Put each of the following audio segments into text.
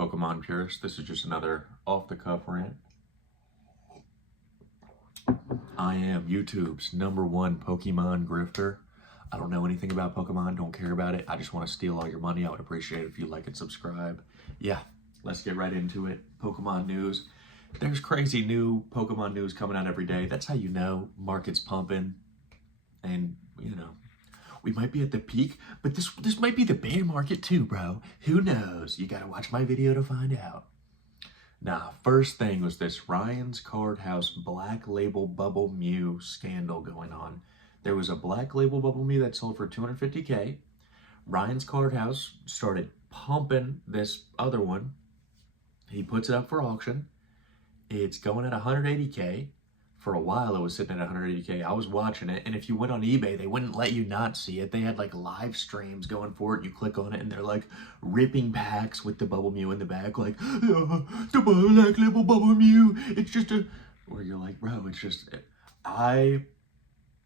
Pokemon purists. This is just another off-the-cuff rant. I am YouTube's #1 Pokemon grifter. I don't know anything about Pokemon, don't care about it. I just want to steal all your money. I would appreciate it if you like and subscribe. Yeah, let's get right into it. Pokemon news. There's crazy new Pokemon news coming out every day. That's how you know market's pumping. And, you know, we might be at the peak, but this might be the bear market too, bro. Who knows? You gotta watch my video to find out. Nah, first thing was this Ryan's Cardhouse Black Label Bubble Mew scandal going on. There was a Black Label Bubble Mew that sold for $250K. Ryan's Cardhouse started pumping this other one. He puts it up for auction. It's going at $180K. For a while, it was sitting at $180K. I was watching it, and if you went on eBay, they wouldn't let you not see it. They had like live streams going for it. You click on it, and they're like ripping packs with the Bubble Mew in the back, like the Black Label Bubble Mew. It's just a, where you're like, bro, it's just. I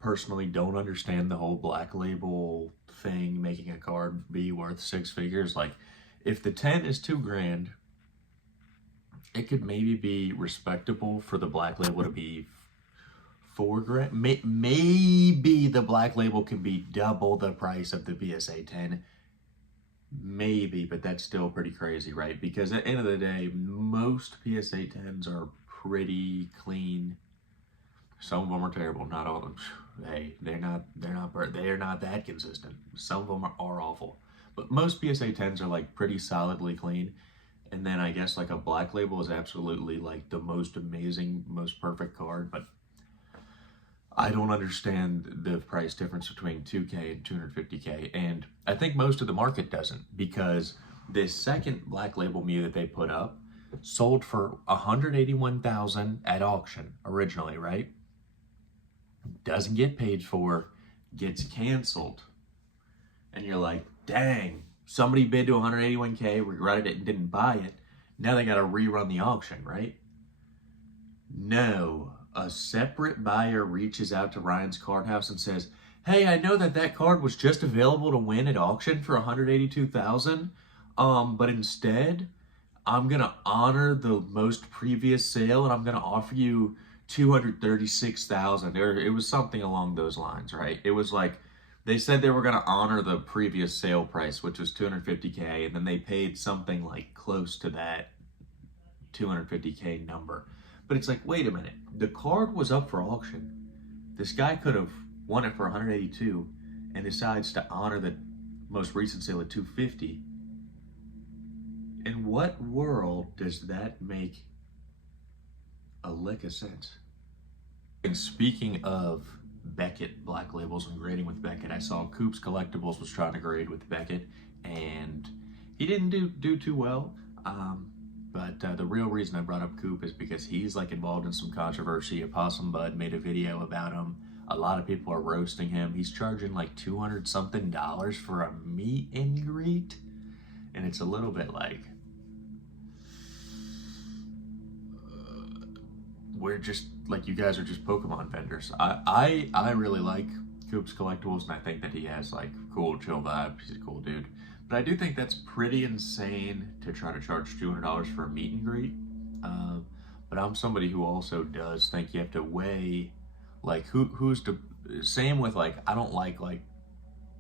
personally don't understand the whole Black Label thing, making a card be worth 6 figures. Like, if the 10 is $2,000, it could maybe be respectable for the Black Label to be $4,000. Maybe the Black Label can be double the price of the PSA 10. Maybe, but that's still pretty crazy, right? Because at the end of the day, most PSA 10s are pretty clean. Some of them are terrible, not all of them. Hey, they're not that consistent. Some of them are awful. But most PSA 10s are like pretty solidly clean. And then I guess like a Black Label is absolutely like the most amazing, most perfect card, but I don't understand the price difference between 2K and 250K. And I think most of the market doesn't, because this second Black Label Mew that they put up sold for $181,000 at auction originally, right? Doesn't get paid for, gets canceled. And you're like, dang, somebody bid to 181K, regretted it and didn't buy it. Now they got to rerun the auction, right? No. A separate buyer reaches out to Ryan's Cardhouse and says, hey, I know that card was just available to win at auction for $182,000. But instead, I'm going to honor the most previous sale and I'm going to offer you $236,000. It was something along those lines, right? It was like, they said they were going to honor the previous sale price, which was $250K, and then they paid something like close to that $250K number. But it's like, wait a minute, the card was up for auction. This guy could have won it for $182 and decides to honor the most recent sale at $250. In what world does that make a lick of sense? And speaking of Beckett Black Labels and grading with Beckett, I saw Coop's Collectibles was trying to grade with Beckett, and he didn't do too well. But the real reason I brought up Coop is because he's like involved in some controversy. Opossum Bud made a video about him. A lot of people are roasting him. He's charging like $200 something for a meet and greet, and it's a little bit like, we're just like, you guys are just Pokemon vendors. I really like Coop's Collectibles, and I think that he has like cool, chill vibes. He's a cool dude. But I do think that's pretty insane to try to charge $200 for a meet and greet. But I'm somebody who also does think you have to weigh, like, who's to, same with like, I don't like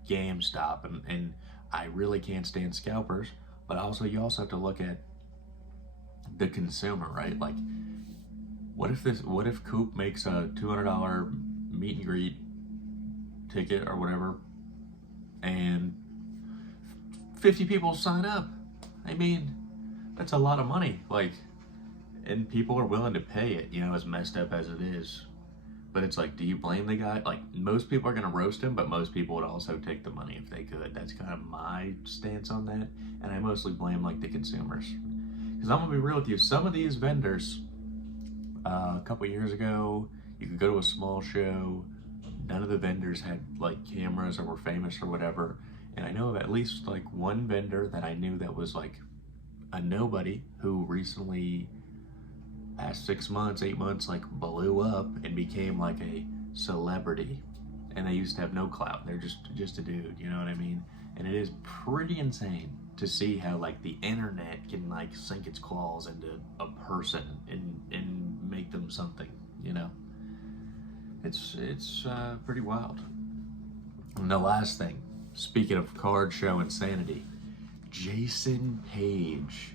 GameStop, and I really can't stand scalpers. But also, you also have to look at the consumer, right? Like, what if Coop makes a $200 meet and greet ticket or whatever, and 50 people sign up? I mean, that's a lot of money. Like, and people are willing to pay it, you know, as messed up as it is. But it's like, do you blame the guy? Like, most people are gonna roast him, but most people would also take the money if they could. That's kind of my stance on that. And I mostly blame like the consumers. Because I'm gonna be real with you, some of these vendors, a couple years ago, you could go to a small show, none of the vendors had like cameras or were famous or whatever. And I know of at least like one vendor that I knew that was like a nobody who recently, past 6 months, 8 months, like blew up and became like a celebrity. And they used to have no clout. They're just a dude, you know what I mean? And it is pretty insane. to see how like the internet can like sink its claws into a person and make them something, you know. It's pretty wild. And the last thing, speaking of card show insanity, Jason Paige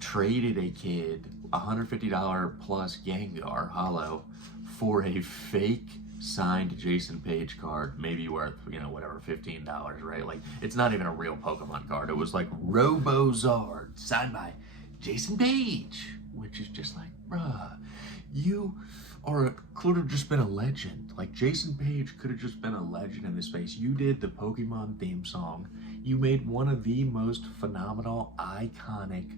traded a kid $150 plus Gengar Hollow for a fake signed Jason Paige card, maybe worth, you know, whatever, $15, right? Like, it's not even a real Pokemon card. It was like Robozard, signed by Jason Paige, which is just like, bruh, you could have just been a legend. Like, Jason Paige could have just been a legend in this space. You did the Pokemon theme song. You made one of the most phenomenal, iconic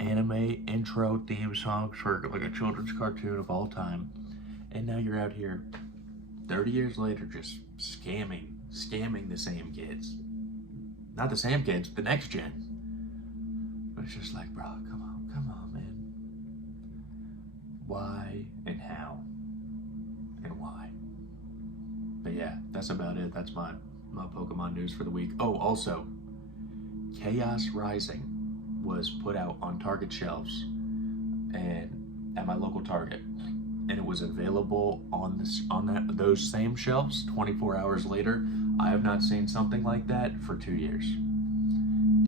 anime intro theme songs for like a children's cartoon of all time. And now you're out here 30 years later just scamming the same kids. Not the same kids, the next gen. But it's just like, bro, come on, man. Why and how and why? But yeah, that's about it. That's my Pokemon news for the week. Oh, also, Chaos Rising was put out on Target shelves and at my local Target, and it was available on those same shelves 24 hours later. I have not seen something like that for 2 years.